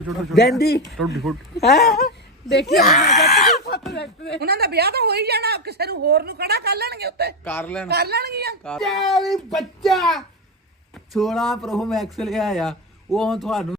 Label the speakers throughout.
Speaker 1: ਗੰਦੀ
Speaker 2: ਦੇਖੀ ਉਹਨਾਂ ਦਾ ਵਿਆਹ ਤਾਂ ਹੋ ਹੀ ਜਾਣਾ, ਕਿਸੇ ਨੂੰ ਹੋਰ ਨੂੰ ਖੜਾ ਕਰ ਲੈਣਗੇ ਉੱਤੇ, ਕਰ ਲੈਣਗੀਆਂ।
Speaker 1: ਚਾਲੀ ਬੱਚਾ 16 ਪ੍ਰੋ ਮੈਕਸ ਲਿਆ ਆ ਉਹ ਹੁਣ ਤੁਹਾਨੂੰ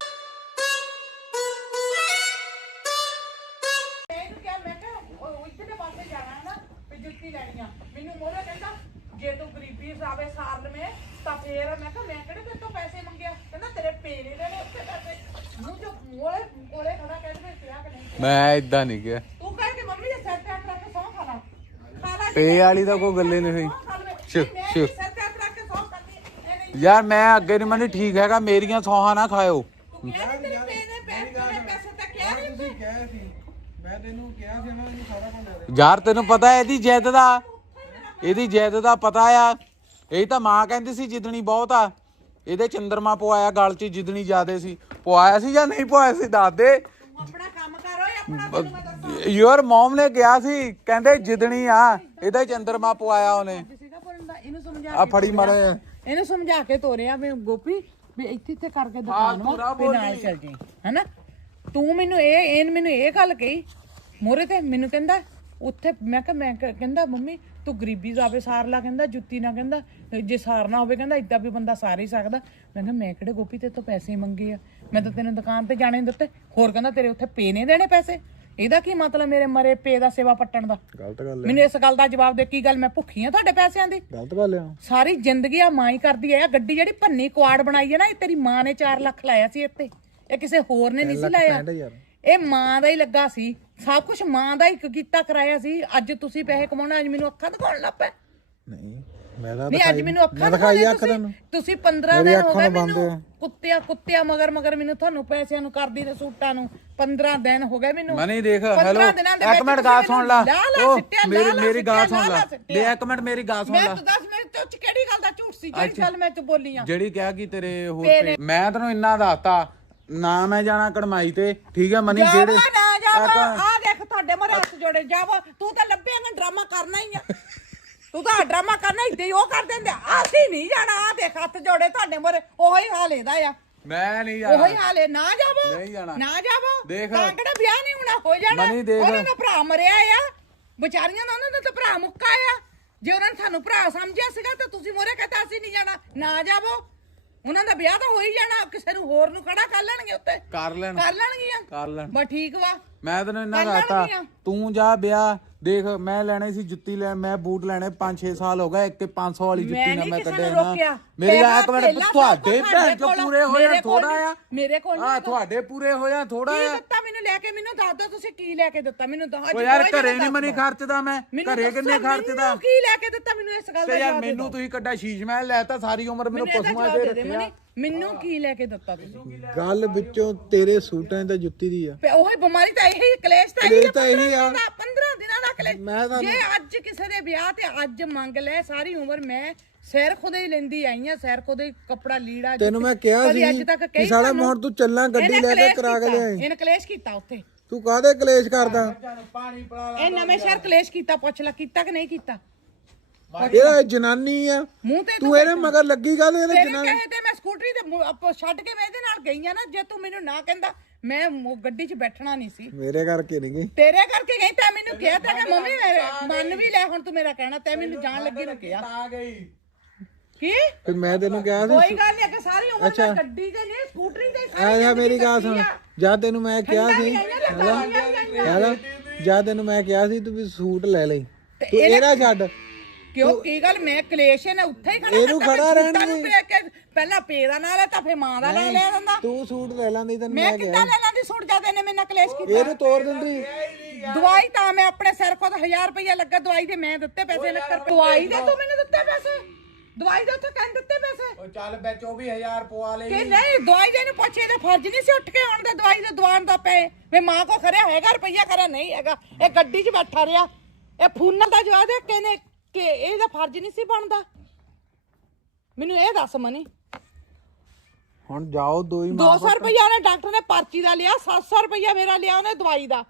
Speaker 2: ਮੈਨੂੰ ਮੋਰੇ ਕਹਿੰਦਾ ਜੇ ਤੂੰ ਗਰੀਬੀ ਸਾਵੇ ਸਾਰ ਲਵੇਂ ਤਾਂ ਫੇਰ ਮੈਂ ਕਿਹਾ ਮੈਂ ਕਿਹੜੇ ਤੇਰੇ ਤੋਂ ਪੈਸੇ ਮੰਗਿਆ, ਕਹਿੰਦਾ ਤੇਰੇ ਪੇ ਨੇ ਦੇਣੇ ਉੱਤੇ ਪੈਸੇ। ਮੂੰਹ ਜੋ ਮੋਲੇ ਕੋਲੇ ਖੜਾ ਕਹਿੰਦੇ ਕਿਹਾ ਕਿ ਨਹੀਂ
Speaker 3: ਮੈਂ ਇਦਾਂ ਨਹੀਂ ਗਿਆ।
Speaker 2: ਤੂੰ ਕਹਿ ਕੇ ਮੰਮੀ ਦੇ ਸਿਰ ਤੇ ਹੱਥ ਰੱਖ ਕੇ ਸੌਂ ਖਾ ਲਾ
Speaker 3: ਪੇ ਵਾਲੀ ਤਾਂ ਕੋਈ ਗੱਲੇ ਨਹੀਂ
Speaker 2: ਸਿਰ ਤੇ ਹੱਥ ਰੱਖ ਕੇ ਸੌਂ ਕਰਨੀ
Speaker 3: ਯਾਰ। ਮੈਂ ਅੱਗੇ ਨਹੀਂ ਮੰਨੀ ਠੀਕ ਹੈਗਾ, ਮੇਰੀਆਂ ਸੌਹਾਂ ਨਾ ਖਾਇਓ।
Speaker 2: ਤੂੰ ਕਹਿ ਤੇਰੇ ਪੇ ਨੇ ਪੈਸੇ ਤਾਂ ਕਿਹਾ ਨਹੀਂ ਤੁਸੀਂ ਕਿਹਾ ਸੀ,
Speaker 4: ਮੈਂ ਤੈਨੂੰ ਕਿਹਾ ਸੀ ਉਹਨਾਂ ਨੂੰ ਸਾਰਾ ਕੁਝ ਲੈ
Speaker 3: ਯਾਰ ਤੈਨੂੰ ਪਤਾ ਇਹਦੀ ਜਿੱਦ ਦਾ ਪਤਾ ਆ। ਇਹ ਤਾਂ ਮਾਂ ਕਹਿੰਦੀ ਸੀ ਜਿੱਦਣੀ ਬਹੁਤ ਆ, ਇਹਦੇ ਚੰਦਰਮਾ ਪਵਾਇਆ ਗਲ 'ਚ ਜਿੱਦਣੀ ਜ਼ਿਆਦੇ ਸੀ। ਪਵਾਇਆ ਸੀ ਜਾਂ ਨਹੀਂ ਪਵਾਇਆ ਸੀ ਦੱਸ ਦੇ।
Speaker 2: ਆਪਣਾ ਕੰਮ ਕਰੋ ਆਪਣਾ ਤੈਨੂੰ ਮੈਂ ਦੱਸਾਂ
Speaker 3: ਯਾਰ ਮੌਮ ਨੇ ਕਿਹਾ ਸੀ, ਕਹਿੰਦੇ ਜਿੱਦਣੀ ਆ, ਇਹਦਾ ਚੰਦਰਮਾ ਪਵਾਇਆ ਉਹਨੇ।
Speaker 2: ਇਹਨੂੰ ਸਮਝਾ
Speaker 3: ਆ ਫੜੀ ਮਾਰੇ
Speaker 2: ਇਹਨੂੰ ਸਮਝਾ ਕੇ ਤੋਰਿਆ ਮੈਂ ਗੋਪੀ ਵੀ ਇੱਥੇ ਕਰਕੇ ਦੁਕਾਨ ਵਾ ਤੇ ਨਾਲ ਚੱਲ ਜਾਈ ਹੈਨਾ। ਤੂੰ ਮੈਨੂੰ ਇਹ ਗੱਲ ਕਹੀ ਮੋਰੇ ਤੇ, ਮੈਨੂੰ ਕਹਿੰਦਾ ਉੱਥੇ ਮੈਂ ਕਹਿੰਦਾ ਮੰਮੀ ਤੂੰ ਗਰੀਬੀ ਜਾਵੇ ਸਾਰ ਲਾ, ਕਹਿੰਦਾ ਜੁੱਤੀ ਨਾ, ਕਹਿੰਦਾ ਜੇ ਸਾਰਨਾ ਹੋਵੇ ਕਹਿੰਦਾ ਇਦਾਂ ਵੀ ਬੰਦਾ ਸਾਰ ਹੀ ਸਕਦਾ। ਮੈਂ ਕਿਹਾ ਮੈਂ ਕਿਹੜੇ ਗੋਪੀ ਤੇ ਤੋਂ ਪੈਸੇ ਮੰਗੇ ਆ, ਮੈਂ ਤਾਂ ਤੈਨੂੰ ਦੁਕਾਨ ਤੇ ਜਾਣੇ ਦਿੱਤੇ, ਹੋਰ ਕਹਿੰਦਾ ਤੇਰੇ ਉੱਥੇ ਪੇ ਨੇ ਦੇਣੇ ਪੈਸੇ। ਇਹਦਾ ਕੀ ਮਤਲਬ ਮੇਰੇ ਮਰੇ ਪੇ ਦਾ ਸੇਵਾ ਪੱਟਣ ਦਾ?
Speaker 3: ਗਲਤ ਗੱਲ
Speaker 2: ਮੈਨੂੰ ਇਸ ਗੱਲ ਦਾ ਜਵਾਬ ਦੇ। ਕੀ ਗੱਲ ਮੈਂ ਭੁੱਖੀ ਆ ਤੁਹਾਡੇ ਪੈਸਿਆਂ ਦੀ?
Speaker 3: ਗਲਤ ਗੱਲ ਆ।
Speaker 2: ਸਾਰੀ ਜ਼ਿੰਦਗੀ ਆ ਮਾਂ ਹੀ ਕਰਦੀ ਹੈ। ਗੱਡੀ ਜਿਹੜੀ ਭੰਨੀ ਕੁਆੜ ਬਣਾਈ ਹੈ ਨਾ, ਇਹ ਤੇਰੀ ਮਾਂ ਨੇ 4 ਲੱਖ ਲਾਇਆ ਸੀ ਇੱਥੇ, ਇਹ ਕਿਸੇ ਹੋਰ ਨੇ ਨਹੀਂ ਸੀ ਲਾਇਆ। ਇਹ ਮਾਂ ਦਾ ਹੀ ਲੱਗਾ ਸੀ, ਸਭ ਕੁਝ ਮਾਂ ਦਾ ਹੀ ਕੀਤਾ ਕਰਾਇਆ ਸੀ। ਅੱਜ ਤੁਸੀਂ ਪੈਸੇ ਕਮਾਉਣਾ, ਅੱਜ ਮੈਨੂੰ ਅੱਖਾਂ ਦਿਖਾਉਣ ਲੱਗ ਪਏ। ਨਹੀਂ ਅੱਜ ਮੈਨੂੰ ਅੱਖਾਂ ਦਿਖਾਈ ਤੁਸੀਂ 15 ਦਿਨ ਹੋ ਗਏ ਮੈਨੂੰ ਕੁੱਤਿਆਂ ਮਗਰ ਮੈਨੂੰ ਤੁਹਾਨੂੰ ਪੈਸਿਆਂ ਨੂੰ ਕਰਦੀ ਤੇ ਸੂਟਾਂ ਨੂੰ 15 ਦਿਨ ਹੋ ਗਏ ਮੈਨੂੰ।
Speaker 3: ਮਨੀ ਦੇਖ ਹੈਲੋ ਇੱਕ ਮਿੰਟ ਗੱਲ ਸੁਣ ਲਾ, ਮੇਰੀ ਗੱਲ ਸੁਣ ਲਾ ਦੇ ਇੱਕ ਮਿੰਟ ਮੇਰੀ ਗੱਲ ਸੁਣ ਲਾ।
Speaker 2: ਮੈਂ ਦੱਸ ਮੇਰੇ ਚ ਕਿਹੜੀ ਗੱਲ ਦਾ ਝੂਠ ਸੀ ਜਿਹੜੀ ਗੱਲ ਮੈਂ ਚ ਬੋਲੀ ਆ?
Speaker 3: ਜਿਹੜੀ ਕਿਹਾ ਕਿ ਤੇਰੇ ਹੋਰ ਮੈਂ ਤੈਨੂੰ ਇੰਨਾ ਦੱਸਤਾ ਨਾ, ਮੈਂ ਜਾਣਾ ਕੜਮਾਈ ਤੇ ਠੀਕ ਹੈ ਮਨੀ। ਜਿਹੜੇ
Speaker 2: ਆ ਦੇਖ ਤੁਹਾਡੇ ਮੋਰੇ ਹੱਥ ਜੋੜੇ ਜਾਵੋ, ਤੂੰ ਤਾਂ ਲੱਭੇਂਗਾ ਡਰਾਮਾ ਕਰਨਾ ਹੀ ਆ, ਤੂੰ ਤਾਂ ਡਰਾਮਾ ਕਰਨਾ ਏਦਾਂ ਹੀ ਉਹ ਕਰ ਦਿੰਦੇ। ਅਸੀਂ ਨਹੀਂ ਜਾਣਾ, ਆ ਦੇਖ ਹੱਥ ਜੋੜੇ ਤੁਹਾਡੇ ਮੋਰੇ, ਉਹੀ ਹਾਲ ਇਹਦਾ ਆ।
Speaker 3: ਮੈਂ ਨਹੀਂ ਜਾਣਾ,
Speaker 2: ਉਹੀ ਹਾਲ ਹੈ। ਨਾ ਜਾਵੋ,
Speaker 3: ਨਹੀਂ ਜਾਣਾ,
Speaker 2: ਨਾ ਜਾਵੋ।
Speaker 3: ਦੇਖ
Speaker 2: ਤਾਂ ਕਿਹੜਾ ਵਿਆਹ ਨਹੀਂ ਹੋਣਾ, ਹੋ ਜਾਣਾ। ਉਹਨਾਂ ਦਾ ਭਰਾ ਮਰਿਆ ਆ, ਵਿਚਾਰੀਆਂ ਦਾ ਉਹਨਾਂ ਦਾ ਤਾਂ ਭਰਾ ਮੁੱਕਾ ਆ। ਜੇ ਉਹਨਾਂ ਨੇ ਸਾਨੂੰ ਭਰਾ ਸਮਝਿਆ ਸੀਗਾ ਤਾਂ ਤੁਸੀਂ ਮੋਰੇ ਕਹਿੰਦਾ ਅਸੀਂ ਨਹੀਂ ਜਾਣਾ। ਨਾ ਜਾਵੋ, ਉਹਨਾਂ ਦਾ ਵਿਆਹ ਤਾਂ ਹੋ ਹੀ ਜਾਣਾ, ਕਿਸੇ ਨੂੰ ਹੋਰ ਨੂੰ ਖੜਾ ਕਰ ਲੈਣਗੇ ਉੱਤੇ, ਕਰ ਲੈਣਗੀਆਂ। ਬਸ ਠੀਕ ਵਾ,
Speaker 3: ਮੈਂ ਤੈਨੂੰ ਇੰਨਾ ਦੱਸਤਾ। ਤੂੰ ਜਾ ਵਿਆਹ ਦੇਖ, ਮੈਂ ਲੈਣੇ ਸੀ ਜੁੱਤੀ ਲੈ, ਮੈਂ ਬੂਟ ਲੈਣੇ 5-6 ਸਾਲ ਹੋ ਗਏ, ਇੱਕ 500 ਵਾਲੀ ਜੁੱਤੀ ਨਾਲ ਮੈਂ ਕੱਢਿਆ ਨਾ। ਮੇਰੀ ਇੱਕ ਮਿੰਟ, ਤੁਹਾਡੇ ਭੈਣ ਚੋ ਪੂਰੇ ਹੋਇਆ ਥੋੜਾ ਆ,
Speaker 2: ਮੇਰੇ ਕੋਲ
Speaker 3: ਆ ਤੁਹਾਡੇ ਪੂਰੇ ਹੋਇਆ ਥੋੜਾ ਆ।
Speaker 2: ਦਿੱਤਾ ਮੈਨੂੰ ਲੈ ਕੇ, ਮੈਨੂੰ ਦੱਸ ਦੋ ਤੁਸੀਂ ਕੀ ਲੈ ਕੇ ਦਿੱਤਾ ਮੈਨੂੰ।
Speaker 3: ਓ ਯਾਰ ਘਰੇ ਨਹੀਂ ਮਨੀ ਖਰਚਦਾ, ਮੈਂ ਘਰੇ ਕਿੰਨੇ ਖਰਚਦਾ?
Speaker 2: ਕੀ ਲੈ ਕੇ ਦਿੱਤਾ ਮੈਨੂੰ ਇਸ ਗੱਲ ਦਾ?
Speaker 3: ਯਾਰ ਮੈਨੂੰ ਤੁਸੀਂ ਕੱਡਾ ਸ਼ੀਸ਼ ਮਹਿਲ ਲੈਤਾ, ਸਾਰੀ ਉਮਰ ਮੈਨੂੰ ਪਸ਼ੂਆਂ ਦੇ ਰੱਖਿਆ।
Speaker 2: ਮੈਨੂੰ ਕੀ ਲੈ ਕੇ ਦਿੱਤਾ ਤੁਸੀਂ?
Speaker 4: ਗੱਲ ਵਿੱਚੋਂ ਤੇਰੇ ਸੂਟਾਂ ਤੇ ਜੁੱਤੀ ਦੀ ਆ।
Speaker 2: ਉਹੀ ਬਿਮਾਰੀ ਤਾਂ ਇਹੀ, ਕਲੇਸ਼ ਤਾਂ ਇਹੀ ਆ। 15 ਦਿਨਾਂ ਦਾ ਕਲੇਸ਼। ਜੇ ਅੱਜ ਕਿਸੇ ਦੇ ਵਿਆਹ ਤੇ ਅੱਜ ਮੰਗ ਲੈ, ਸਾਰੀ ਉਮਰ ਮੈਂ ਸਿਰ ਖੁਦੇ ਹੀ ਲੈਂਦੀ ਆਈ ਆ, ਸਿਰ ਖੁਦੇ ਹੀ ਕੱਪੜਾ ਲੀੜਾ।
Speaker 4: ਤੈਨੂੰ ਮੈਂ ਕਿਹਾ ਸੀ ਕਿ ਸਾਲਾ ਮੋਹਰ ਤੂੰ ਚੱਲਾਂ ਗੱਡੀ ਲੈ ਕੇ ਕਰਾ ਕੇ ਲਿਆਈ।
Speaker 2: ਇਹਨੇ ਕਲੇਸ਼ ਕੀਤਾ ਉੱਥੇ।
Speaker 4: ਤੂੰ ਕਾਹਦੇ ਕਲੇਸ਼ ਕਰਦਾ?
Speaker 2: ਇਹ ਨਵੇਂ ਸ਼ਹਿਰ ਕਲੇਸ਼ ਕੀਤਾ, ਪੁੱਛ ਲੈ ਕੀਤਾ ਕਿ ਨਹੀਂ ਕੀਤਾ।
Speaker 4: ਇਹ ਜਨਾਨੀ ਆ,
Speaker 2: ਮੂੰਹ ਤੇ
Speaker 4: ਤੂੰ ਇਹਦੇ ਮਗਰ ਲੱਗੀ ਕਾਹਦੇ? ਇਹਦੇ
Speaker 2: ਜਨਾਨੀ ਤੇ ਮੈਂ ਸਕੂਟਰੀ ਤੇ ਛੱਡ ਕੇ ਮੈਂ ਇਹਦੇ ਨਾਲ ਗਈ ਆ ਨਾ। ਜੇ ਤੂੰ ਮੈਨੂੰ ਨਾ ਕਹਿੰਦਾ ਮੈਂ ਗੱਡੀ 'ਚ ਬੈਠਣਾ ਨਹੀਂ ਸੀ।
Speaker 4: ਮੇਰੇ ਕਰਕੇ ਨਹੀਂ ਗਈ,
Speaker 2: ਤੇਰੇ ਕਰਕੇ ਗਈ। ਤੈਂ ਮੈਨੂੰ ਕਿਹਾ ਤਾਂ ਕਿ ਮੰਮੀ ਮੰਨ ਵੀ ਲੈ ਹੁਣ ਤੂੰ ਮੇਰਾ ਕਹਿਣਾ। ਤੈਂ ਮੈਨੂੰ ਜਾਣ ਲੱਗੀ ਨੂੰ ਕਿਹਾ ਕੀ?
Speaker 4: ਫਿਰ ਮੈਂ ਤੈਨੂੰ ਕਿਹਾ ਸੀ
Speaker 2: ਕੋਈ ਗੱਲ ਨਹੀਂ ਕਿ ਸਾਰੀ ਉਮਰ ਮੈਂ ਗੱਡੀ ਤੇ ਨਹੀਂ ਸਕੂਟਰੀ ਤੇ ਸਾਰੀ।
Speaker 4: ਆ ਮੇਰੀ ਗੱਲ ਸੁਣ, ਜਾਂ ਤੈਨੂੰ ਮੈਂ ਕਿਹਾ ਸੀ ਜਾਂ ਤੈਨੂੰ ਮੈਂ ਕਿਹਾ ਸੀ ਤੂੰ ਵੀ ਸੂਟ ਲੈ ਲਈ, ਤੂੰ ਇਹਦਾ ਛੱਡ।
Speaker 2: ਕਿਉਂ ਕੀ ਗੱਲ? ਮੈਂ ਕਲੇਸ਼ ਨੇ ਉੱਥੇ ਹੀ ਖੜਾ,
Speaker 4: ਇਹਨੂੰ ਖੜਾ ਰਹਿਣ
Speaker 2: ਦੇ। ਪਹਿਲਾਂ ਪੇ ਦਾ ਨਾਂ ਲੈ ਤਾਂ ਫੇ ਮਾਂ ਦਾ ਨਾਂ ਲੈ ਦਿੰਦਾ।
Speaker 4: ਤੂੰ ਸੂਟ ਲੈ ਲੈਂਦੀ ਤੈਨੂੰ
Speaker 2: ਮੈਂ ਕਿੱਦਾਂ ਲੈ ਲੈਂਦੀ ਸੂਟ? ਜਾਂਦੇ ਨੇ ਮੇਰੇ ਨਾਲ ਕਲੇਸ਼ ਕੀਤਾ।
Speaker 4: ਇਹਨੂੰ ਤੋੜ ਦਿੰਦੀ।
Speaker 2: ਦਵਾਈ ਤਾਂ ਮੈਂ ਆਪਣੇ ਸਿਰ ਕੋਲ 1000 ਰੁਪਇਆ ਲੱਗਾ ਦਵਾਈ ਦੇ, ਮੈਂ ਦਿੱਤੇ ਪੈਸੇ। ਦਵਾਈ ਦੇ ਤੂੰ ਮੈਨੂੰ ਦਿੱਤੇ ਪੈਸੇ? ਦਵਾਈ ਦੇ ਉੱਥੇ ਕਹਿੰਦੇ ਦਿੱਤੇ ਪੈਸੇ?
Speaker 4: ਉਹ ਚੱਲ ਬੈ 24000 ਪਵਾ ਲੈ।
Speaker 2: ਕਿ ਨਹੀਂ ਦਵਾਈ ਦੇ ਨੂੰ ਪੁੱਛੇ ਤੇ ਫਰਜ਼ ਨਹੀਂ ਸੀ ਉੱਠ ਕੇ ਆਉਣ ਦਾ ਦਵਾਈ ਦੇ ਦਵਾਨ ਦਾ ਪਏ। ਵੇ ਮਾਂ ਕੋ ਖਰਿਆ ਹੈਗਾ ਰੁਪਇਆ, ਕਰਾ ਨਹੀਂ ਹੈਗਾ। ਇਹ ਗੱਡੀ 'ਚ ਬੈਠਾ ਰਿਹਾ, ਇਹ ਫੋਨਾਂ ਦਾ ਜਵਾਬ ਦੇ ਕਹਿੰਦੇ ਕਿ ਇਹਦਾ ਫਰਜ਼ ਨਹੀਂ ਸੀ ਬਣਦਾ। ਮੈਨੂੰ ਇਹ ਦੱਸ ਮਨੀ,
Speaker 4: ਹੁਣ ਜਾਓ
Speaker 2: 200 ਰੁਪਇਆ ਉਹਨੇ ਡਾਕਟਰ ਨੇ ਪਰਚੀ ਦਾ ਲਿਆ, 700 ਰੁਪਇਆ ਮੇਰਾ ਲਿਆ ਉਹਨੇ ਦਵਾਈ ਦਾ।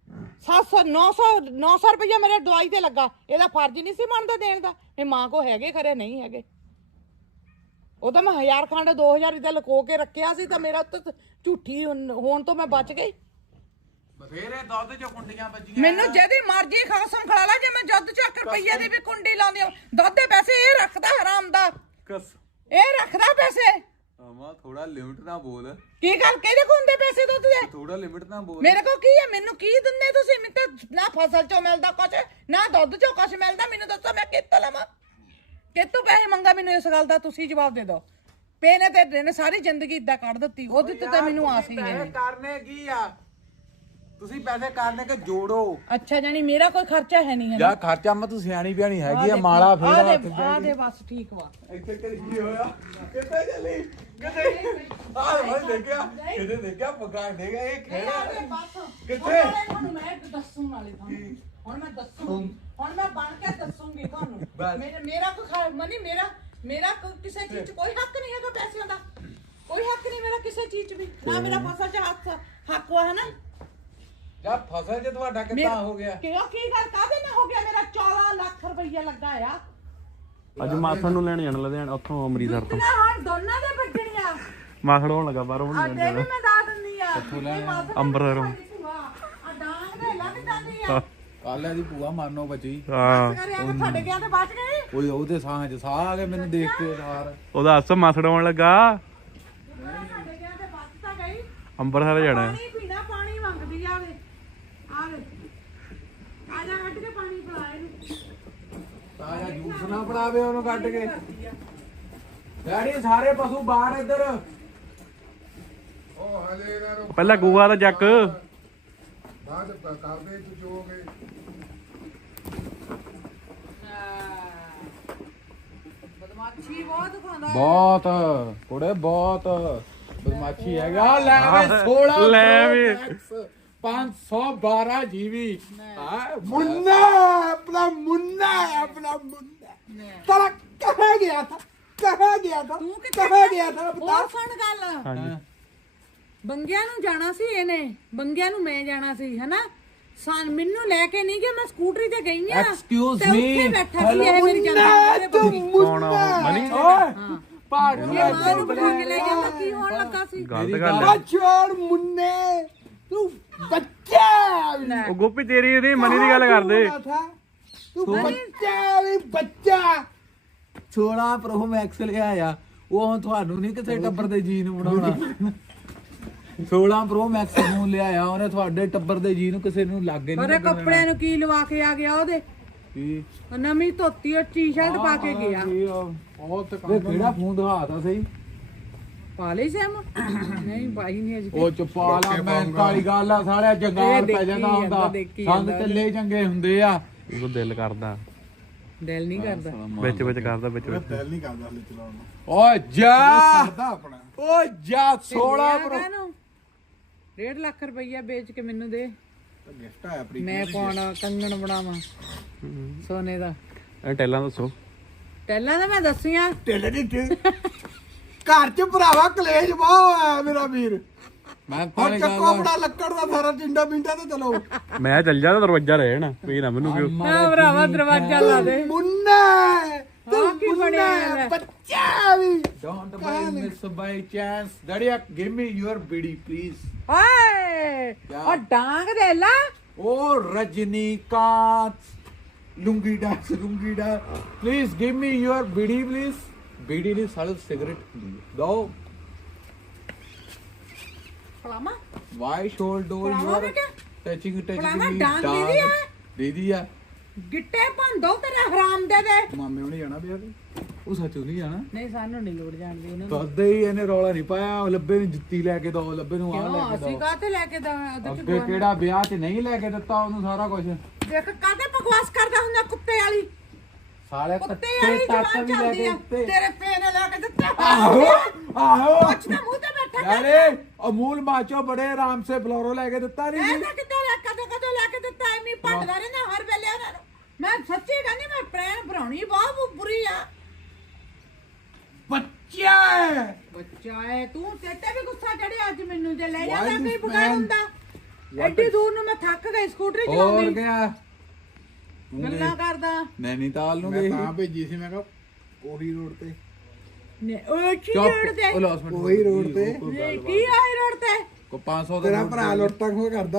Speaker 2: 900 ਰੁਪਇਆ ਮੇਰੇ ਦਵਾਈ ਤੇ ਲੱਗਾ। ਇਹਦਾ ਫਰਜ਼ ਨਹੀਂ ਸੀ ਬਣਦਾ ਦੇਣ ਦਾ। ਇਹ ਮਾਂ ਕੋ ਹੈਗੇ ਖਰੇ ਨਹੀਂ ਹੈਗੇ। ਉਹ ਤਾਂ ਮੈਂ 1000 ਖੰਡ 2000 ਦਾ ਲੁਕੋ ਕੇ ਰੱਖਿਆ ਸੀ ਤਾਂ ਮੇਰਾ ਤਾਂ ਝੂਠੀ ਹੋਣ ਤੋਂ ਮੈਂ ਬਚ ਗਈ।
Speaker 3: ਬਥੇਰੇ ਦੁੱਧ ਚ ਕੁੰਡੀਆਂ ਵੱਜੀਆਂ।
Speaker 2: ਮੈਨੂੰ ਜਿਹਦੀ ਮਰਜ਼ੀ ਖਾਸਮ ਖਾ ਲਾ, ਜੇ ਮੈਂ ਜੁੱਧ ਚੱਕ ਰੁਪਈਏ ਦੀ ਵੀ ਕੁੰਡੀ ਲਾਉਂਦੀ ਹਾਂ, ਦੁੱਧ ਦੇ ਪੈਸੇ ਇਹ ਰੱਖਦਾ ਹਰਾਮ ਦਾ, ਇਹ ਰੱਖਦਾ ਪੈਸੇ।
Speaker 3: ਆਮਾ ਥੋੜਾ ਲਿਮਟ ਨਾਲ ਬੋਲ।
Speaker 2: ਕੀ ਗੱਲ ਕਿਹਦੇ ਕੋਲ ਹੁੰਦੇ ਪੈਸੇ ਦੁੱਧ ਦੇ?
Speaker 3: ਥੋੜਾ ਲਿਮਟ ਨਾਲ ਬੋਲ।
Speaker 2: ਮੇਰੇ ਕੋਲ ਕੀ ਹੈ? ਮੈਨੂੰ ਕੀ ਦਿੰਦੇ ਤੁਸੀਂ? ਮੈਨੂੰ ਤਾਂ ਨਾ ਫਸਲ ਚੋਂ ਮਿਲਦਾ ਕੁਛ, ਨਾ ਦੁੱਧ ਚੋਂ ਕੁਛ ਮਿਲਦਾ। ਮੈਨੂੰ ਦੱਸੋ ਮੈਂ ਕਿੱਥੋਂ ਲਵਾਂ, ਕਿੱਥੋਂ ਪੈਸੇ ਮੰਗਾ? ਮੈਨੂੰ ਇਸ ਗੱਲ ਦਾ ਤੁਸੀਂ ਜਵਾਬ ਦੇ ਦਿਓ। ਪੇਨੇ ਤੇ ਨੇ ਸਾਰੀ ਜ਼ਿੰਦਗੀ ਇਦਾਂ ਕੱਢ ਦਿੱਤੀ, ਉਹਦੇ ਤੇ ਤਾਂ ਮੈਨੂੰ ਆਸ ਹੀ ਹੈ।
Speaker 3: ਕਰਨੇ ਕੀ ਆ ਤੁਸੀਂ? ਪੈਸੇ ਕਰਨੇ ਕਿ ਜੋੜੋ।
Speaker 2: ਅੱਛਾ, ਜਾਨੀ ਮੇਰਾ ਕੋਈ ਖਰਚਾ ਹੈ ਨਹੀਂ ਹੈ
Speaker 3: ਯਾ ਖਰਚਾ ਮੈਂ ਤੂੰ ਸਿਆਣੀ ਬਿਆਣੀ ਹੈਗੀ ਆ, ਮਾਲਾ ਫੇਰ
Speaker 2: ਆ ਦੇ ਬਸ ਠੀਕ ਵਾ।
Speaker 3: ਇੱਥੇ ਕੀ ਹੋਇਆ? ਕਿੱਥੇ ਚੱਲੀ? ਕਿੱਥੇ ਆਹ ਮੈਂ ਦੇਖਿਆ, ਕਿਤੇ ਦੇਖਿਆ ਪਕਾ ਦੇਗਾ ਇਹ ਖੇੜਾ ਕਿੱਥੇ?
Speaker 2: ਤੁਹਾਨੂੰ ਮੈਂ ਦੱਸੂ ਨਾਲੇ ਤੁਹਾਨੂੰ, ਹੁਣ ਮੈਂ ਦੱਸੂ, ਹੁਣ ਮੈਂ ਬਣ ਕੇ ਦੱਸੂਗੀ ਤੁਹਾਨੂੰ। ਮੇਰਾ ਕੋਈ ਮਨੀ ਮੇਰਾ ਕਿਸੇ ਚੀਜ਼ 'ਚ ਕੋਈ ਹੱਕ ਨਹੀਂ ਹੈਗਾ, ਪੈਸਿਆਂ ਦਾ ਕੋਈ ਹੱਕ ਨਹੀਂ ਮੇਰਾ ਕਿਸੇ ਚੀਜ਼ 'ਚ ਵੀ, ਨਾ ਮੇਰਾ ਫਸਲ 'ਚ ਹੱਕ ਵਾ, ਹੈ ਨਾ?
Speaker 3: ਯਾ ਫਸਲ 'ਚ ਤੁਹਾਡਾ ਕਿੱਦਾਂ ਹੋ ਗਿਆ?
Speaker 2: ਕਿਉਂ ਕੀ ਗੱਲ ਕਾਹਦੇ ਨਾਲ ਹੋ ਗਿਆ? ਮੇਰਾ 14 ਲੱਖ ਰੁਪਈਆ ਲੱਗਾ ਆ।
Speaker 5: ਅੱਜ ਮਾਸੜ ਨੂੰ ਲੈਣ ਜਾਣਾ ਲੁਧਿਆਣਾ, ਉੱਥੋਂ ਅੰਮ੍ਰਿਤਸਰ ਤੋਂ।
Speaker 2: ਹੁਣ ਦੋਨਾਂ ਦੇ ਵੱਜਣੀਆਂ।
Speaker 5: ਮਾਸੜ ਹੋਣ ਲੱਗਾ ਬਾਹਰੋਂ ਹੁਣ
Speaker 2: ਅੱਡੇ ਵੀ ਮੈਂ ਦੱਸ ਦਿੰਦੀ ਆ।
Speaker 5: ਅੰਬਰਸਰੋਂ।
Speaker 2: ਆ ਡਾਂਗ ਦੇ ਲੱਗ ਜਾਂਦੀ ਆ।
Speaker 3: ਕੱਲ ਇਹਦੀ ਭੂਆ ਮਾਰਨੋਂ ਬਚੀ।
Speaker 5: ਹਾਂ
Speaker 2: ਕਰਿਆ ਤਾਂ ਛੱਡ ਗਿਆ ਤੇ ਬਚ ਗਈ।
Speaker 3: ਓਏ ਉਹਦੇ ਸਾਹ 'ਚ ਸਾਹ ਆ ਗਿਆ ਮੈਨੂੰ ਦੇਖ ਕੇ ਯਾਰ।
Speaker 5: ਉਹਦਾ ਹੱਸ ਮਾਸੜ ਹੋਣ ਲੱਗਾ।
Speaker 2: ਛੱਡ ਗਿਆ ਤੇ ਬਚ ਤਾਂ ਗਈ।
Speaker 5: ਅੰਬਰਸਰ ਜਾਣਾ।
Speaker 2: ਪਾਣੀ ਪੀਣਾ, ਪਾਣੀ ਮੰਗਦੀ ਆ ਵੇ। ਆ ਵੇ ਆ ਜਾ ਕੱਢ ਕੇ ਪਾਣੀ ਪਿਲਾ ਇਹਨੂੰ।
Speaker 3: ਤਾਜ਼ਾ ਜੂਸ ਨਾ ਫੜਾਵੇ ਉਹਨੂੰ ਕੱਢ ਕੇ। ਡੈਡੀ ਸਾਰੇ ਪਸ਼ੂ ਬਾਹਰ ਇੱਧਰ।
Speaker 4: ਉਹ ਹਲੇ ਇਹਨਾਂ ਨੂੰ
Speaker 5: ਪਹਿਲਾਂ ਗੂਆ ਦਾ ਜੱਕ।
Speaker 4: ਬਾਅਦ ਕਰਦੇ ਚੋਗੇ।
Speaker 2: ਬਦਮਾਸ਼ੀ ਬਹੁਤ ਖਾਂਦਾ।
Speaker 3: ਬਹੁਤ ਕੁੜੇ ਬਹੁਤ ਬਦਮਾਸ਼ੀ ਹੈਗਾ। ਲੈ ਵੇ 16
Speaker 5: ਲੈ ਵੇ।
Speaker 3: 512 ਜੀਬੀ।
Speaker 4: मुन्ना अपना मुन्ना है, अपना मुन्ना साला कहाँ गया था, कहाँ गया था,
Speaker 2: ਤੂੰ ਕਿੱਥੇ
Speaker 4: कहाँ गया था बता।
Speaker 2: ਹੋਰ ਸੁਣ ਗੱਲ। ਬੰਗਿਆਂ ਨੂੰ ਜਾਣਾ ਸੀ ਇਹਨੇ, ਬੰਗਿਆਂ ਨੂੰ ਮੈਂ ਜਾਣਾ ਸੀ, ਹਨਾ? ਮੈਨੂੰ ਲੈ ਕੇ ਨਹੀਂ ਗਿਆ, ਮੈਂ ਸਕੂਟਰੀ ਤੇ ਗਈ ਆ।
Speaker 3: Excuse
Speaker 2: ਤੇ
Speaker 3: me.
Speaker 2: ਉੱਥੇ ਬੈਠਾ ਸੀ ਇਹ ਮੇਰੀ ਜਾਂਦੀ
Speaker 4: तू
Speaker 5: ਕੌਣ ਆ ਉਹ? ਮਨੀ?
Speaker 2: ਹਾਂ
Speaker 3: ਪਾੜ
Speaker 2: ਇਹ ਮਾਂ ਨੂੰ ਬਿਠਾ ਕੇ ਲੈ ਜਾਂਦਾ, ਕੀ ਹੋਣ ਲੱਗਾ ਸੀ?
Speaker 5: ਗਲਤ ਗੱਲ ਹੈ।
Speaker 4: छोड़ मुन्ने, तू बच्चा है।
Speaker 5: ਉਹ ਗੋਪੀ ਤੇਰੀ ਉਹਦੀ ਮਨੀ ਦੀ ਗੱਲ ਕਰਦੇ।
Speaker 4: तू बच्चा है, बच्चा।
Speaker 1: 16 ਪ੍ਰੋ ਮੈਕਸ ਲਿਆ ਆ, ਉਹ ਹੁਣ ਤੁਹਾਨੂੰ ਨਹੀਂ ਕਿਸੇ ਟੱਬਰ ਦੇ ਜੀ ਨੂੰ ਬਣਾਉਣਾ। 16 ਪ੍ਰੋ ਮੈਕਸ ਫੋਨ ਲਿਆ ਆ ਉਹਨੇ, ਤੁਹਾਡੇ ਟੱਬਰ ਦੇ ਜੀ ਨੂੰ ਕਿਸੇ ਨੂੰ ਲਾਗੇ ਨਹੀਂ
Speaker 2: ਉਹਦੇ ਕੱਪੜਿਆਂ ਨੂੰ ਕੀ ਲਵਾ ਕੇ ਆ ਗਿਆ? ਉਹਦੇ
Speaker 1: ਕੀ
Speaker 2: ਉਹ ਨਵੀਂ ਧੋਤੀ ਔਰ ਟੀ-ਸ਼ਰਟ ਪਾ ਕੇ ਗਿਆ।
Speaker 3: ਬਹੁਤ
Speaker 1: ਵੇ ਕਿਹੜਾ ਫੋਨ ਦਿਖਾਤਾ ਸਹੀ?
Speaker 2: ਪਾ ਲਈ ਸੈਮ? ਨਹੀਂ ਪਾਈ ਨਹੀਂ ਅਜੇ।
Speaker 3: ਉਹ ਚਪਾਲਾ ਮਿਹਨਤ ਵਾਲੀ ਗੱਲ ਆ, ਸਾਲਿਆ ਜੰਗਾਲ ਪੈ ਜਾਂਦਾ ਹੁੰਦਾ।
Speaker 2: ਦੇਖੀ
Speaker 3: ਸੰਗ ਚੱਲੇ ਚੰਗੇ ਹੁੰਦੇ ਆ।
Speaker 5: ਉਹ ਦਿਲ ਕਰਦਾ,
Speaker 2: ਦਿਲ ਨਹੀਂ ਕਰਦਾ।
Speaker 5: ਵਿੱਚ ਵਿੱਚ ਕਰਦਾ, ਵਿੱਚ ਵਿੱਚ।
Speaker 4: दिल नहीं करता हले चलाउन ਨੂੰ।
Speaker 3: ਓਏ ਜਾ
Speaker 4: ਕਰਦਾ ਆਪਣਾ।
Speaker 3: ਓ ਜਾ 16 ਪ੍ਰੋ
Speaker 2: 1.5 ਲੱਖ ਰੁਪਈਆ ਵੇਚ ਕੇ ਮੈਨੂੰ ਦੇ,
Speaker 4: ਗਿਫਟ ਆਇਆ ਪ੍ਰੀ।
Speaker 2: ਮੈਂ ਪਾਉਣਾ ਕੰਗਣ ਬਣਾਵਾਂ ਸੋਨੇ ਦਾ।
Speaker 5: ਇਹ ਟੈਲਾਂ ਦੱਸੋ।
Speaker 2: ਪਹਿਲਾਂ ਤਾਂ ਮੈਂ ਦੱਸੀਆਂ।
Speaker 4: ਢਿੱਲ ਦੀ ਘਰ ਚ ਭਰਾਵਾ ਕਲੇਸ਼ ਬਹੁਤ ਹੋਇਆ ਮੇਰਾ ਵੀਰ।
Speaker 3: ਮੈਂ
Speaker 4: ਹੁਣ ਚੱਕੋ ਆਪਣਾ ਲੱਕੜ ਦਾ ਸਾਰਾ ਟਿੰਡਾ ਪਿੰਡਾ ਤੇ ਚਲੋ।
Speaker 5: ਮੈਂ ਚੱਲ ਜਾ, ਦਰਵਾਜ਼ਾ ਰਹੇ ਨਾ ਵੀ ਨਾ ਮੈਨੂੰ ਕਿਉਂ।
Speaker 2: ਹਾਂ ਭਰਾਵਾ ਦਰਵਾਜ਼ਾ ਲਾ ਦੇ।
Speaker 4: ਮੁੰਨਾ ਤੂੰ
Speaker 2: ਕੀ ਬਣਿਆ
Speaker 4: ਮੁੰਨਾ
Speaker 2: ਲੈ?
Speaker 4: ਬੱਚਾ ਵੀ।
Speaker 3: Don't by miss by chance. Daddy give me your bidi please.
Speaker 2: ਓਏ ਉਹ ਡਾਂਗ ਦੇ ਲਾ।
Speaker 3: ਓ Rajinikanth lungi dance please give me your bidi please. ਬੀੜੀ ਨਹੀਂ ਸਾਲ ਸਿਗਰਟ ਦੋ।
Speaker 2: ਫਲਾਮਾ
Speaker 3: why should do your touching
Speaker 2: ਫਲਾਣਾ
Speaker 3: ਮੀ
Speaker 2: ਡਾਂਗ ਦੀਦੀ ਆ।
Speaker 3: ਦੀਦੀ ਆ।
Speaker 2: ਗਿੱਟੇ ਭੰਦੋ ਤੇਰੇ ਹਰਾਮ ਦੇ।
Speaker 3: ਮਾਮੇ ਉਹਨੇ ਜਾਣਾ ਪਿਆ ਉਹ ਸੱਚੂ ਨਹੀਂ ਜਾਣਾ।
Speaker 2: ਨਹੀਂ ਸਾਨੂੰ ਨਹੀਂ ਲੋੜ ਜਾਣ ਦੀ ਉਹਨਾਂ ਨੂੰ।
Speaker 3: ਤਦੇ ਹੀ ਇਹਨੇ ਰੌਲਾ ਨਹੀਂ ਪਾਇਆ। ਉਹ ਲੱਭੇ ਨੂੰ ਜੁੱਤੀ ਲੈ ਕੇ ਦੋ, ਲੱਭੇ ਨੂੰ ਆ ਲੈ
Speaker 2: ਕਿਉਂ
Speaker 3: ਕੇ
Speaker 2: ਅਸੀਂ
Speaker 3: ਦੋ।
Speaker 2: ਕਾਹਤੇ ਲੈ ਕੇ ਦਵਾਂ? ਉਹਦੇ ਚ
Speaker 3: ਅੱਗੇ ਕਿਹੜਾ ਵਿਆਹ 'ਚ ਨਹੀਂ ਲੈ ਕੇ ਦਿੱਤਾ ਉਹਨੂੰ ਸਾਰਾ ਕੁਝ।
Speaker 2: ਦੇਖ ਕਾਹਤੇ ਬਕਵਾਸ ਕਰਦਾ ਹੁੰਦਾ ਕੁੱਤੇ ਵਾਲੀ।
Speaker 3: ਸਾਲੇ
Speaker 2: ਕੁੱਤੇ
Speaker 3: ਕੱਤੇ
Speaker 2: ਵਾਲੀ
Speaker 3: ਤੱਕ
Speaker 2: ਜ਼ਬਾਨ
Speaker 3: ਵੀ ਲੈ
Speaker 2: ਚੱਲਦੀ
Speaker 3: ਕੇ
Speaker 2: ਆ।
Speaker 3: ਦਿੱਤੇ।
Speaker 2: ਤੇਰੇ ਪੇ ਨੇ ਲੈ ਕੇ ਦਿੱਤੇ।
Speaker 3: ਆਹੋ
Speaker 2: ਪੁੱਛ ਨਾ ਮੂੰਹ ਤੇ ਬੈਠਾ।
Speaker 3: ਯਾਰੇ ਅਮੂਲ ਮਾਚੋ ਬੜੇ ਆਰਾਮ ਸੇ ਫਲੋਰੋ ਲੈ ਕੇ ਦਿੱਤਾ ਨਹੀਂ ਸੀ।
Speaker 2: ਇਹਨੇ ਕਿੱਦਾਂ ਲੈ ਕਦੋਂ ਲੈ ਕੇ ਦਿੱਤਾ? ਐਵੇਂ ਭੰਡਦਾ ਰਹਿੰਦਾ ਹਰ ਵੇਲੇ ਉਹਨਾਂ ਨੂੰ। ਮੈਂ ਸੱਚੀ ਕਹਿੰਦੀ ਮੈਂ ਪ੍ਰੇਮ ਭਰਾਉਣੀ ਬਹੁਤ ਬੁਰੀ ਆ।
Speaker 3: ਬੱਚਾ ਹੈ।
Speaker 2: ਬੱਚਾ ਹੈ ਤੂੰ, ਤੇਤੇ ਵੀ ਗੁੱਸਾ ਚੜਿਆ ਅੱਜ ਮੈਨੂੰ। ਜੇ ਲੈ ਜਾਂਦਾ
Speaker 3: Why
Speaker 2: ਕੋਈ
Speaker 3: this
Speaker 2: ਬਗਾੜ
Speaker 3: man?
Speaker 2: ਹੁੰਦਾ। ਐਡੀ ਦੂਰ ਨੂੰ ਮੈਂ ਥੱਕ ਗਈ ਸਕੂਟਰੀ
Speaker 3: ਹੋਰ
Speaker 2: ਚਲਾਉਂਦੀ।
Speaker 3: ਗਿਆ
Speaker 2: ਗੱਲਾਂ ਕਰਦਾ।
Speaker 3: ਨੈਨੀਤਾਲ ਨੂੰ
Speaker 4: ਮੈਂ
Speaker 3: ਗਈ
Speaker 4: ਤਾਂ ਭੇਜੀ ਸੀ, ਮੈਂ ਕਿਹਾ ਉਹੀ ਰੋਡ ਤੇ
Speaker 2: ਨੇ ਉਹ ਕੀ ਰੋਡ ਤੇ
Speaker 1: ਉਹ ਲਾਸ ਮਿੰਟ
Speaker 4: ਉਹੀ ਰੋਡ ਤੇ
Speaker 2: ਕੀ ਆਏ ਰੋਡ ਤੇ
Speaker 1: ਕੋ 500 ਦਾ
Speaker 4: ਤੇਰਾ ਭਰਾ ਲੁੱਟਾਂ ਖੋ ਕਰਦਾ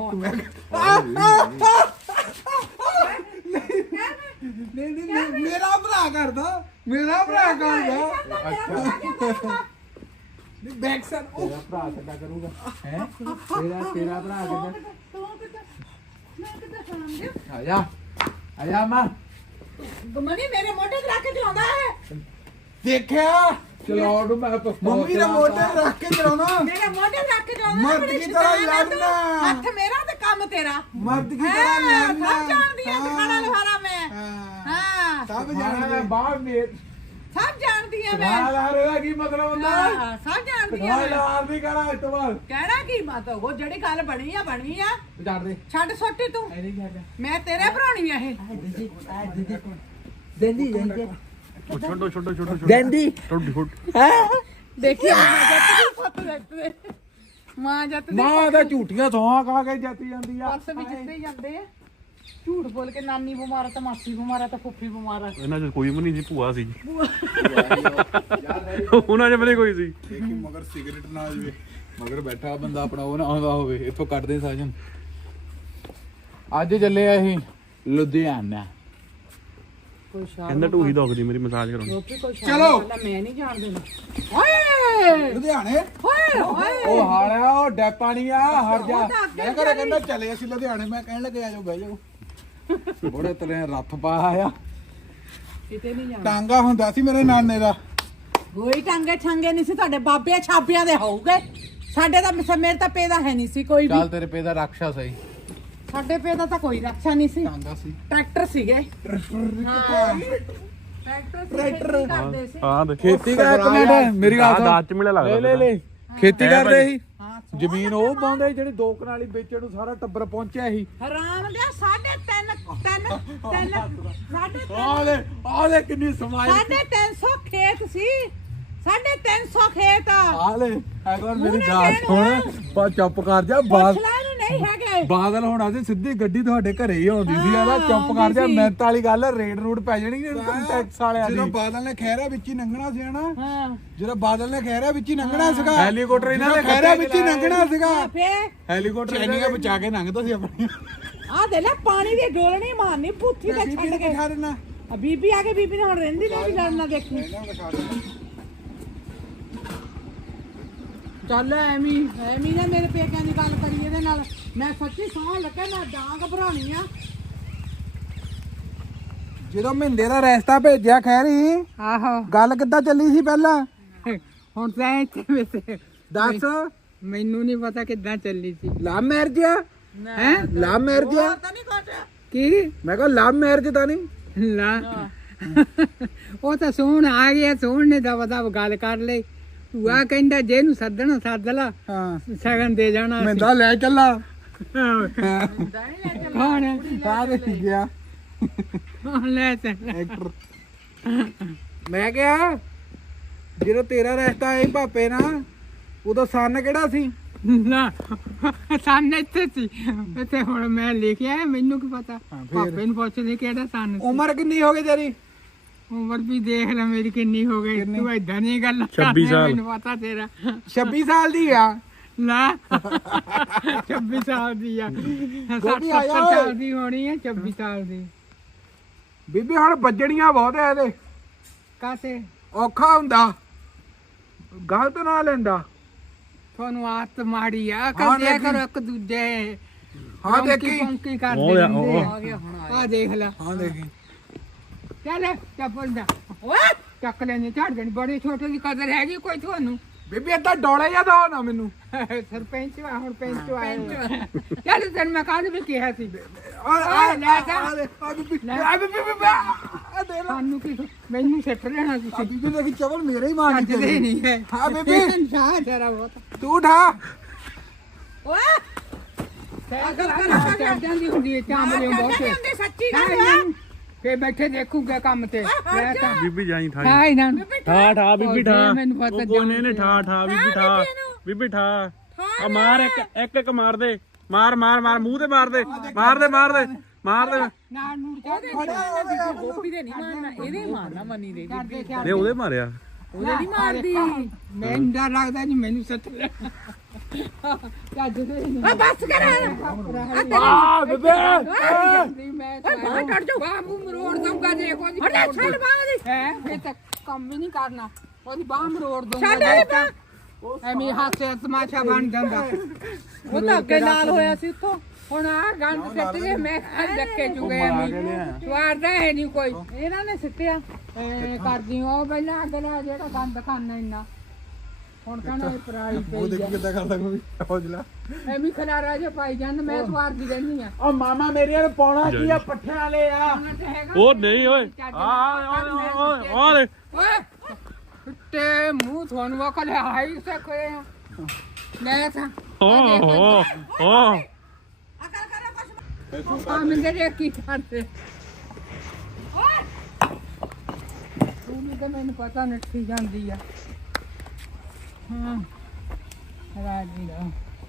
Speaker 4: ਨਹੀਂ ਮੇਰਾ ਭਰਾ ਕਰਦਾ ਮੇਰਾ ਭਰਾ ਕਰਦਾ ਨਹੀਂ ਬੈਕ ਸਾਈਡ
Speaker 1: ਤੇਰਾ ਭਰਾ ਕਿੱਦਾਂ ਕਰੂਗਾ ਹੈ ਤੇਰਾ ਭਰਾ ਕਿੱਦਾਂ
Speaker 2: ਤੂੰ ਕਿੱਦਾਂ ਮੈਂ ਕਿੱਦਾਂ ਸਮਝ
Speaker 1: ਆ ਜਾ ਮਾਂ
Speaker 2: ਮਨੀ ਮੇਰੇ ਮੋਢੇ ਤੇ ਰੱਖ ਕੇ ਚਲਾਉਂਦਾ ਹੈ
Speaker 4: ਦੇਖਿਆ
Speaker 1: ਚਲਾਉਣ ਨੂੰ ਮੈਂ ਪਸਤੌਲ
Speaker 4: ਮੰਮੀ ਦਾ ਮੋਢੇ ਰੱਖ ਕੇ ਚਲਾਉਣਾ
Speaker 2: ਮੇਰੇ ਮੋਢੇ ਤੇ ਰੱਖ ਕੇ ਚਲਾਉਂਦਾ
Speaker 4: ਮਰਦ
Speaker 2: ਬੜੀ
Speaker 4: ਕੀ ਤਰ੍ਹਾਂ
Speaker 2: ਸ਼ੈਤਾਨ ਆ ਤੂੰ।
Speaker 4: ਲੜਨਾ।
Speaker 2: ਹੱਥ ਮੇਰਾ ਤੇ ਕੰਮ ਤੇਰਾ
Speaker 4: ਮਰਦ ਕੀ ਤਰ੍ਹਾਂ ਲੜਨਾ
Speaker 2: ਸਭ ਜਾਣਦੀ ਆ ਖਾਣਾ ਲਵਾਰਾ ਮੈਂ
Speaker 4: ਹਾਂ
Speaker 2: ਹਾਂ
Speaker 4: ਸਭ
Speaker 1: ਜਾਣਾ
Speaker 4: ਜਾਣਦੇ
Speaker 1: ਬਾਹਰ ਨੇ
Speaker 2: ਸਭ ਜਾਣਦੀ ਆ ਮੈਂ
Speaker 1: ਲਾਰੇ ਦਾ ਕੀ ਮਤਲਬ ਹੁੰਦਾ
Speaker 2: ਹਾਂ, ਸਭ ਜਾਣਦੀ ਆ ਮੈਂ
Speaker 1: ਲਾਰ ਨਹੀਂ ਕਰਾ ਇਸ ਤੋਂ ਬਾਅਦ
Speaker 2: ਕਹਿਣਾ ਕੀ ਮਤ ਉਹ ਜਿਹੜੀ ਗੱਲ ਬਣੀ ਆ
Speaker 1: ਵਿਚਾਰ ਦੇ
Speaker 2: ਛੱਡ ਸੋਟੀ ਤੂੰ
Speaker 1: ਐਨੀ ਜਾ
Speaker 2: ਮੈਂ ਤੇਰੇ ਭਰਾਉਣੀ ਆ ਇਹ
Speaker 5: ਉਹ ਛੋਟੋ ਛੋਟੋ ਛੋਟੋ
Speaker 1: ਦੰਦੀ
Speaker 5: ਛੋਟੋ ਛੋਟੋ
Speaker 2: ਦੇਖੀ ਮਾਂ ਜੱਟ ਦੀ ਪੁੱਤ ਦੇਖਦੇ ਮਾਂ ਜੱਟ ਦੀ
Speaker 1: ਮਾਂ ਦਾ ਝੂਠੀਆਂ ਸੌਹਾਂ ਖਾ ਕੇ ਜਾਤੀ ਜਾਂਦੀ ਆ
Speaker 2: ਪਰਸ ਵੀ ਜਿੱਤੇ ਜਾਂਦੇ ਆ ਝੂਠ ਬੋਲ ਕੇ ਨਾਨੀ ਬਿਮਾਰ ਆ ਤਾਂ ਮਾਸੀ ਬਿਮਾਰ ਆ ਤਾਂ ਫੁੱਫੀ ਬਿਮਾਰ ਆ
Speaker 5: ਇਹਨਾਂ ਚ ਕੋਈ ਵੀ ਨਹੀਂ ਸੀ ਭੂਆ ਸੀ ਉਹਨਾਂ ਚ ਬਰੇ ਕੋਈ ਸੀ
Speaker 1: ਦੇਖੀ ਮਗਰ ਸਿਗਰਟ ਨਾ ਜਵੇ ਮਗਰ ਬੈਠਾ ਬੰਦਾ ਆਪਣਾ ਉਹ ਨਾ ਆਉਂਦਾ ਹੋਵੇ ਇੱਥੋਂ ਕੱਢਦੇ ਸਾਜਨ ਅੱਜ ਚੱਲੇ ਆ ਅਸੀਂ ਲੁਧਿਆਣਾ
Speaker 2: ਕੋਈ ਸ਼ਾਮ
Speaker 5: ਕਹਿੰਦਾ ਢੂਹੀ ਦੁਖਦੀ ਮੇਰੀ ਮਸਾਜ ਕਰਾਉਣੀ
Speaker 2: ਰੋਪੀ ਕੋਈ ਸ਼ਾਮ
Speaker 4: ਚਲੋ।
Speaker 2: ਮੈਂ ਨਹੀਂ ਜਾਣ ਦੇਣਾ ਓਏ
Speaker 4: ਲੁਧਿਆਣੇ
Speaker 2: ਓਏ ਓਏ
Speaker 1: ਉਹ ਹਾਲਿਆ ਉਹ ਡੈਪਾ ਨਹੀਂ ਆ ਹਟ ਜਾ
Speaker 2: ਉਹ ਤਾਂ ਅੱਗੇ
Speaker 4: ਮੈਂ ਘਰੇ ਕਹਿੰਦਾ ਚਲੇ ਅਸੀਂ ਲੁਧਿਆਣੇ ਮੈਂ ਕਹਿਣ ਲੱਗੇ ਆ ਜਾਓ ਬਹਿ ਜਾਓ
Speaker 1: ਬੜੇ ਤਰੇ ਰੱਥ ਪਾ ਆਇਆ
Speaker 2: ਕਿਤੇ ਨਹੀਂ ਜਾਣਾ
Speaker 4: ਟਾਂਗਾ ਹੁੰਦਾ ਸੀ ਮੇਰੇ ਨਾਨੇ ਦਾ
Speaker 2: ਕੋਈ ਟਾਂਗੇ ਠਾਂਗੇ ਨਹੀਂ ਸੀ ਤੁਹਾਡੇ ਬਾਬੇ ਛਾਪਿਆਂ ਦੇ ਹੋਊਗੇ ਸਾਡੇ ਤਾਂ ਮੇਰੇ ਤਾਂ ਪੈਦਾ ਹੈ ਨਹੀਂ ਸੀ ਕੋਈ ਵੀ
Speaker 1: ਚੱਲ ਤੇਰੇ ਪੇ ਦਾ ਰਾਖਸ਼ਾ ਸਹੀ
Speaker 2: ਸਾਡੇ ਪੈਦਾ ਤਾਂ ਕੋਈ ਰੱਖਿਆ ਨਹੀਂ ਸੀ
Speaker 4: ਟਾਂਗਾ ਸੀ
Speaker 2: ਟਰੈਕਟਰ ਸੀਗੇ ਟਰੈਕਟਰ ਕਰਦੇ ਸੀ
Speaker 5: ਹਾਂ ਦੇ
Speaker 1: ਖੇਤੀ ਕਰ ਇੱਕ ਮਿੰਟ ਮੇਰੀ ਗੱਲ ਸੁਣ
Speaker 5: ਦਾਤ ਚ ਮਿਲਿਆ ਲੱਗਦਾ
Speaker 1: ਲੈ ਖੇਤੀ ਕਰਦੇ ਸੀ
Speaker 2: ਹਾਂ
Speaker 1: ਜ਼ਮੀਨ ਉਹ ਪਾਉਂਦੇ ਜਿਹੜੇ 2 ਕਨਾਲੀ ਵੇਚਣ ਨੂੰ ਸਾਰਾ ਟੱਬਰ ਪਹੁੰਚਿਆ ਸੀ
Speaker 2: ਹਰਾਮ ਦੇ 3.5
Speaker 1: ਆ ਲੈ ਕਿੰਨੀ ਸਮਾਈ
Speaker 2: 350 ਖੇਤ ਸੀ 350 ਖੇਤ
Speaker 1: ਆ ਲੈ ਇੱਕ ਵਾਰ ਮੇਰੀ
Speaker 2: ਮੂੰਹ ਨਾ
Speaker 1: ਗੱਲ
Speaker 2: ਕਹਿਣਾ।
Speaker 1: ਸੁਣ ਬਾ ਚੁੱਪ ਕਰ ਜਾ ਬਾਦ
Speaker 2: ਪੁੱਛਲਾ ਨੂੰ ਨਹੀਂ ਹੈਗੇ
Speaker 1: ਬਾਦਲ ਹੋਣਾ ਸੀ ਸਿੱਧੀ ਗੱਡੀ ਤੁਹਾਡੇ ਘਰੇ ਹੀ ਆਉਂਦੀ ਸੀ ਆਲਾ ਚੁੱਪ ਕਰ ਜਾ ਮਿਹਨਤ ਵਾਲੀ ਗੱਲ ਹੈ ਰੇਡ ਰੂਡ ਪੈ ਜਾਣੀ ਇਨਕਮ ਟੈਕਸ ਵਾਲਿਆਂ
Speaker 4: ਜਦੋਂ
Speaker 1: ਦੀ
Speaker 4: ਬਾਦਲ ਨੇ ਖਹਿਰਾ ਵਿੱਚ ਹੀ ਲੰਘਣਾ ਸੀ ਹਨਾ
Speaker 2: ਹਾਂ
Speaker 4: ਜਦੋਂ ਬਾਦਲ ਨੇ ਖਹਿਰਾ ਵਿੱਚ ਹੀ ਲੰਘਣਾ ਸੀਗਾ
Speaker 1: ਹੈਲੀਕਾਪਟਰ ਇਹਨਾਂ ਦੇ
Speaker 4: ਖਹਿਰਾ ਵਿੱਚ ਹੀ ਲੰਘਣਾ ਸੀਗਾ
Speaker 2: ਫੇ
Speaker 1: ਹੈਲੀਕਾਪਟਰ
Speaker 4: ਚੈਨੀਆਂ ਬਚਾ ਕੇ ਲੰਘਦਾ ਸੀ ਆਪਣੀ
Speaker 2: ਆ ਦੇ ਲੈ ਪਾਣੀ ਦੀ ਡੋਲਣੀ ਮਾਰਨੀ ਪੁੱਠੀ ਤੇ
Speaker 4: ਬੀਬੀ
Speaker 2: ਛੱਡ
Speaker 4: ਨੇ
Speaker 2: ਕੇ
Speaker 4: ਦਿਖਾ ਦੇਣਾ
Speaker 2: ਆ ਬੀਬੀ ਆ ਕੇ ਬੀਬੀ ਨੇ ਹੁਣ ਰਹਿੰਦੀ ਨਹੀਂ ਲੜਨਾ ਦੇਖੀ
Speaker 4: ਇਹਨਾਂ ਦਿਖਾ ਦੇਣਾ
Speaker 2: ਚੱਲ ਐਵੇਂ ਨਾ ਮੇਰੇ ਪੇਕਿਆਂ ਦੀ ਗੱਲ ਕਰੀ ਇਹਦੇ ਨਾਲ ਮੈਂ ਸੱਚੀ ਸੌਂ ਲੱਗੇ ਮੈਂ ਡਾਂਗ ਭਰਾਉਣੀ ਆ
Speaker 4: ਜਦੋਂ ਮਹਿੰਦੇ ਦਾ ਰਸਤਾ ਭੇਜਿਆ ਖੈਰੀ
Speaker 2: ਆਹੋ
Speaker 4: ਗੱਲ ਕਿੱਦਾਂ ਚੱਲੀ ਸੀ ਪਹਿਲਾਂ
Speaker 2: ਹੁਣ ਤਾਂ ਇੱਥੇ ਵੈਸੇ
Speaker 4: ਦੱਸ
Speaker 2: ਮੈਨੂੰ ਨਹੀਂ ਪਤਾ ਕਿੱਦਾਂ ਚੱਲੀ ਸੀ
Speaker 4: ਲਵ ਮੈਰਿਜ ਹੈ ਲਵ ਮੈਰਿਜ
Speaker 2: ਤਾਂ ਨਹੀਂ ਕੁਝ
Speaker 4: ਕੀ ਮੈਂ ਕਿਹਾ ਲਵ ਮੈਰਿਜ ਤਾਂ ਨਹੀਂ
Speaker 2: ਲਾ ਉਹ ਤਾਂ ਸੋਹਣ ਆ ਗਿਆ ਸੋਹਣ ਨੇ ਦਵਾ ਦਵ ਗੱਲ ਕਰ ਲਈ ਤੂੰ ਆ ਕਹਿੰਦਾ ਜੇ ਨੂੰ ਸੱਦਣਾ ਸੱਦ ਲਾ
Speaker 4: ਹਾਂ
Speaker 2: ਸਗਨ ਦੇ ਜਾਣਾ
Speaker 4: ਮਹਿੰਦਾ ਲੈ ਚੱਲਾ
Speaker 2: ਕੌਣ
Speaker 4: ਸਾਰੇ ਗਿਆ
Speaker 2: ਕੌਣ ਲੈ ਚੱਲ
Speaker 4: ਐਕਟਰ ਮੈਂ ਕਿਹਾ ਜਦੋਂ ਤੇਰਾ ਰਸਤਾ ਆਇਆ ਭਾਪੇ ਨਾਲ ਉਦੋਂ ਸੰਨ ਕਿਹੜਾ ਸੀ
Speaker 2: ਨਾ ਸਾਨ ਇੱਥੇ ਸੀ ਇੱਥੇ ਹੁਣ ਮੈਂ ਲਿਖਿਆ ਮੈਨੂੰ ਕੀ ਪਤਾ ਪਾਪੇ ਨੂੰ ਪੁੱਛਦੇ ਕਿਹੜਾ ਸਾਨ
Speaker 4: ਉਮਰ ਕਿੰਨੀ ਹੋ ਗਈ ਤੇਰੀ
Speaker 2: ਉਮਰ ਵੀ ਦੇਖ ਲੈ ਮੇਰੀ ਕਿੰਨੀ ਹੋ ਗਈ ਤੂੰ ਏਦਾਂ ਨਹੀਂ ਗੱਲ
Speaker 5: 26 ਸਾਲ।
Speaker 2: ਮੈਨੂੰ ਪਤਾ ਤੇਰਾ
Speaker 4: 26 ਸਾਲ ਦੀ ਆ
Speaker 2: ਨਾ 26 ਸਾਲ ਦੀ ਆ 60
Speaker 4: ਗੋਪੀ ਆਇਆ
Speaker 2: 70
Speaker 4: ਓਏ।
Speaker 2: ਸਾਲ ਦੀ ਹੋਣੀ ਹੈ 26 ਸਾਲ ਦੀ
Speaker 4: ਬੀਬੀ ਹੁਣ ਵੱਜਣੀਆਂ ਬਹੁਤ ਐ ਇਹਦੇ
Speaker 2: ਕਾਤੇ
Speaker 4: ਔਖਾ ਹੁੰਦਾ ਗਲਤ ਨਾ ਲੈਂਦਾ
Speaker 2: ਤੁਹਾਨੂੰ ਆਦਤ ਮਾੜੀ ਆ
Speaker 4: ਹਾਂ,
Speaker 2: ਕਰਦੇ
Speaker 4: ਦੇਖੀ।
Speaker 2: ਕਰੋ ਇੱਕ ਦੂਜੇ
Speaker 4: ਹਾਂ ਦੇਖੀ
Speaker 2: ਪੰਕੀ
Speaker 5: ਉਹ
Speaker 2: ਕਰਦੇ
Speaker 5: ਆ,
Speaker 2: ਰਹਿੰਦੇ
Speaker 5: ਉਹ।
Speaker 2: ਆ ਗਿਆ ਹੁਣ ਆ ਦੇਖ ਲੈ
Speaker 4: ਹਾਂ ਦੇਖੀ
Speaker 2: ਚੱਲ ਚੱਪਲ ਦਾ ਓਏ ਚੱਕ ਲੈਣੇ ਝੜ ਜਾਣੀ ਬੜੀ ਛੋਟੇ ਦੀ ਕਦਰ ਹੈਗੀ ਕੋਈ ਤੁਹਾਨੂੰ
Speaker 4: ਬੀਬੀ ਏਦਾਂ ਡੋਲੇ ਜਾਂ ਦੋ ਨਾ ਮੈਨੂੰ
Speaker 2: ਸਰਪੰਚ ਆ ਹੁਣ ਪੈਂਚ ਆਇਆ ਚੱਲ ਤੈਨੂੰ ਮੈਂ ਕਾਹਦੇ ਵੀ ਕਿਹਾ ਸੀ
Speaker 4: ਆ
Speaker 2: ਲੈ ਜਾ।
Speaker 4: ਆ ਬੀਬੀ ਆ ਬੀਬੀ ਆ ਦੇ ਲੈ
Speaker 2: ਸਾਨੂੰ ਕੀ ਮੈਨੂੰ ਸਿੱਟ ਲੈਣਾ
Speaker 4: ਆ
Speaker 2: ਤੁਸੀਂ
Speaker 4: ਬੀਬੀ ਦੇਖੀ ਚਵਲ ਮੇਰੇ ਹੀ ਮਾਰ
Speaker 2: ਚੱਜਦੇ ਨਹੀਂ ਹੈ
Speaker 4: ਹਾਂ ਬੀਬੀ
Speaker 2: ਸਾਹ ਜਰਾ ਬਹੁਤ
Speaker 4: ਤੂੰ ਉਠਾ
Speaker 2: ਓਏ ਅਗਰ ਕਰ ਜਾਂਦੀ ਹੁੰਦੀ ਹੈ ਚਾਂਬਲੇ ਬਹੁਤ ਸੱਚੀ ਗੱਲ ਫੇ ਬੈਠੇ ਦੇਖੂਗਾ ਕੰਮ ਤੇ ਲੈ ਤਾਂ
Speaker 5: ਬੀਬੀ ਜਾਈ ਥਾਈ
Speaker 2: ਹਾਂ ਇਹਨਾਂ
Speaker 5: ਠਾ ਠਾ ਬੀਬੀ ਠਾ
Speaker 2: ਮੈਨੂੰ ਪਤਾ
Speaker 5: ਉਹ ਕੋਨੇ ਨੇ ਠਾ ਠਾ ਬੀਬੀ ਠਾ ਬੀਬੀ ਠਾ ਆ ਮਾਰ ਇੱਕ ਮਾਰ ਦੇ ਮਾਰ ਮੂੰਹ ਤੇ ਮਾਰ ਦੇ
Speaker 2: ਨਾਲ ਨੂਰ ਉਹਦੇ ਗੋਪੀ ਦੇ ਨਹੀਂ ਮਾਰਨਾ ਇਹਦੇ ਮਾਰਨਾ ਮਨੀ ਦੇ
Speaker 5: ਨੇ ਉਹਦੇ ਮਾਰਿਆ
Speaker 2: ਉਹਦੇ ਨਹੀਂ ਮਾਰਦੀ
Speaker 4: ਮੈਨੂੰ ਡਰ ਲੱਗਦਾ ਜੀ ਮੈਨੂੰ ਸੱਟ ਲੈ ਚੱਜ ਦੇ
Speaker 2: ਆ ਬਸ ਕਰ
Speaker 4: ਆ ਬੇਬੇ
Speaker 2: ਮੈਂ ਬਾਹਰ ਕੱਢ ਜਾ
Speaker 4: ਬਾਹ ਮੂੰਹ ਮਰੋੜ ਦਊਂਗਾ ਜੇ ਕੋਈ
Speaker 2: ਹਟ ਜਾ ਛੱਡ ਬਾਹਰ ਦੀ
Speaker 4: ਹੈ ਫੇਰ ਤਾਂ ਕੰਮ ਵੀ ਨਹੀਂ ਕਰਨਾ ਉਹਦੀ ਬਾਹ ਮਰੋੜ ਦਊਂਗਾ
Speaker 2: ਛੱਡ ਦੇ ਬਾਹਰ।
Speaker 4: ਐਵੇਂ ਹਾਸੇ ਤਮਾਸ਼ਾ ਬਣ ਜਾਂਦਾ
Speaker 2: ਉਹ ਤਾਂ ਅੱਗੇ ਨਾਲ ਹੋਇਆ ਸੀ ਉੱਥੋਂ
Speaker 4: ਹੁਣ ਆ ਗੰਦ ਸਿੱਟ ਜੇ ਮੈਂ ਅੱਜ ਰੱਖੇ ਚੁਗੇ ਐਵੇਂ ਸਵਾਰਦਾ ਹੈ ਨਹੀਂ ਕੋਈ
Speaker 2: ਇਹਨਾਂ ਨੇ ਸਿੱਟਿਆ
Speaker 4: ਐ ਕਰਦੀ ਉਹ ਪਹਿਲਾਂ ਅਗਲਾ ਜਿਹੜਾ ਗੰਦ ਖਾਣਾ ਇੰਨਾ ਹੁਣ ਕਹਿੰਦਾ ਇਹ ਪਰਾਲੀ ਪਈ ਆ
Speaker 3: ਕਿੱਦਾਂ ਕਰਦਾ ਕੋਈ ਹੌਜਲਾ
Speaker 4: ਐਵੇਂ ਖਲਾਰਾ ਜੇ ਪਾਈ ਜਾਂਦੇ ਮੈਂ ਸਵਾਰਦੀ ਰਹਿੰਦੀ ਆ
Speaker 3: ਓ ਮਾਮਾ ਮੇਰੇ ਨੂੰ ਪਾਉਣਾ ਕੀ ਆ ਪੱਠਿਆਂ ਵਾਲੇ ਆ
Speaker 5: ਉਹ ਨਹੀਂ ਓਏ ਆ ਲੈ
Speaker 4: ਓਏ ਤੇ ਮੂੰਹ ਤੁਹਾਨੂੰ ਵਕਲ ਹਾਈ ਸਕੇ ਲੈ ਤਾਂ
Speaker 5: ਓ
Speaker 4: ਆ ਮੰਗੇ ਦੇ ਕੀ ਕਰਦੇ ਤੂੰ ਵੀ ਤਾਂ ਮੈਨੂੰ ਪਤਾ ਨੱਠੀ ਜਾਂਦੀ ਆ ਹਾਂ ਰਾਜੀ ਦਾ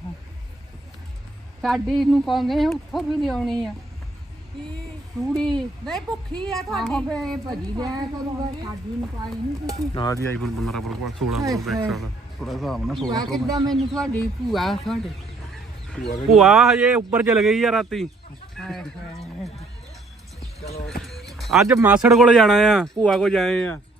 Speaker 4: ਸਾਡੀ ਨੂੰ ਪਾਉਂਦੇ ਆ ਉੱਥੋਂ ਵੀ ਲਿਆਉਣੀ ਆ ਚੂੜੀ
Speaker 2: ਨਹੀਂ ਭੁੱਖੀ ਆ
Speaker 4: ਆਹੋ ਫੇ ਭਜੀ ਲਿਆ ਕਰੂਗਾ ਸਾਡੀ ਨੂੰ ਪਾਈ ਨਹੀਂ ਤੁਸੀਂ
Speaker 5: ਆ ਦੀ ਆਈਫੋਨ 15 Pro 16 Pro Max ਦਾ
Speaker 3: ਥੋੜਾ ਹਿਸਾਬ ਨਾਲ
Speaker 4: ਭੂਆ ਕਿੱਦਾਂ ਮੈਨੂੰ ਤੁਹਾਡੀ ਭੂਆ ਤੁਹਾਡੇ
Speaker 5: ਭੂਆ ਹਜੇ ਉੱਪਰ ਚਲ ਗਈ ਆ ਰਾਤੀ
Speaker 4: ਹਾਏ ਹਾਏ
Speaker 5: ਅੱਜ ਮਾਸੜ ਕੋਲ ਜਾਣਾ ਆ ਭੂਆ ਕੋਲ ਜਾਏ ਆ